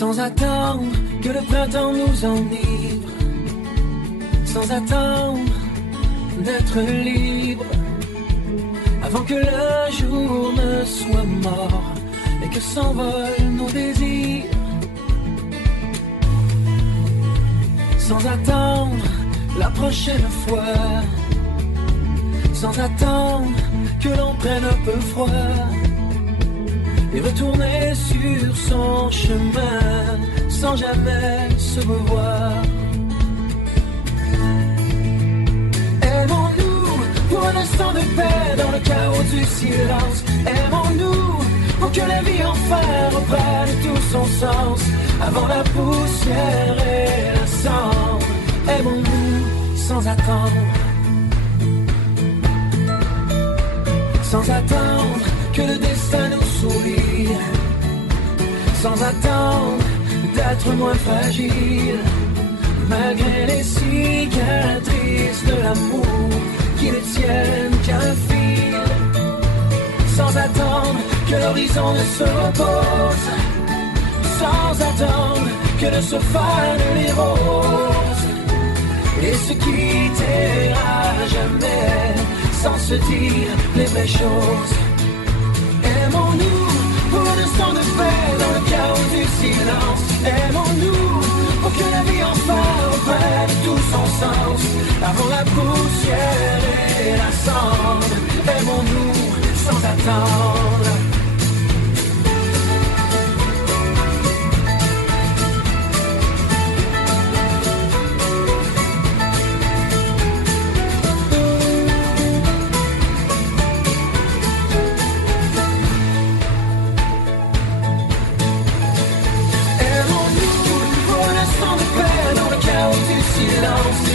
Sans attendre que le printemps nous enivre, sans attendre d'être libre, avant que le jour ne soit mort et que s'envolent nos désirs. Sans attendre la prochaine fois, sans attendre que l'on prenne un peu froid et retourner sur son chemin sans jamais se revoir. Aimons-nous pour un instant de paix dans le chaos du silence. Aimons-nous pour que la vie enfin reprenne tout son sens avant la poussière et la cendre. Aimons-nous sans attendre, sans attendre que le destin nous sourit, sans attendre d'être moins fragile, malgré les cicatrices de l'amour qui ne tiennent qu'un fil. Sans attendre que l'horizon ne se repose, sans attendre que ne se fanent les roses, et se quitter à jamais sans se dire les vraies choses. Aimons-nous pour un instant de paix dans le chaos du silence. Aimons-nous pour que la vie enfin reprenne tout son sens avant la poussière et la cendre. Aimons-nous sans attendre.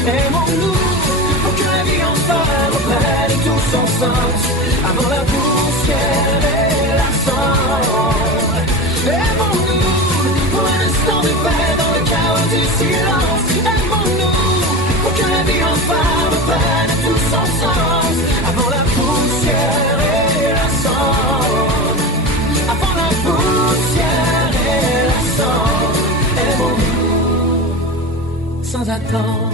Aimons-nous pour que la vie enfin reprenne tout son sens avant la poussière et la cendre. Aimons-nous pour un instant de paix dans le chaos du silence. Aimons-nous pour que la vie enfin reprenne tout son sens avant la poussière et la cendre. Avant la poussière et la cendre. Aimons-nous sans attendre.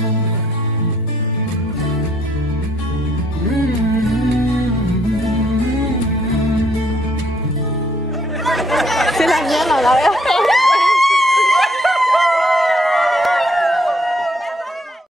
C'est la mienne en arrière.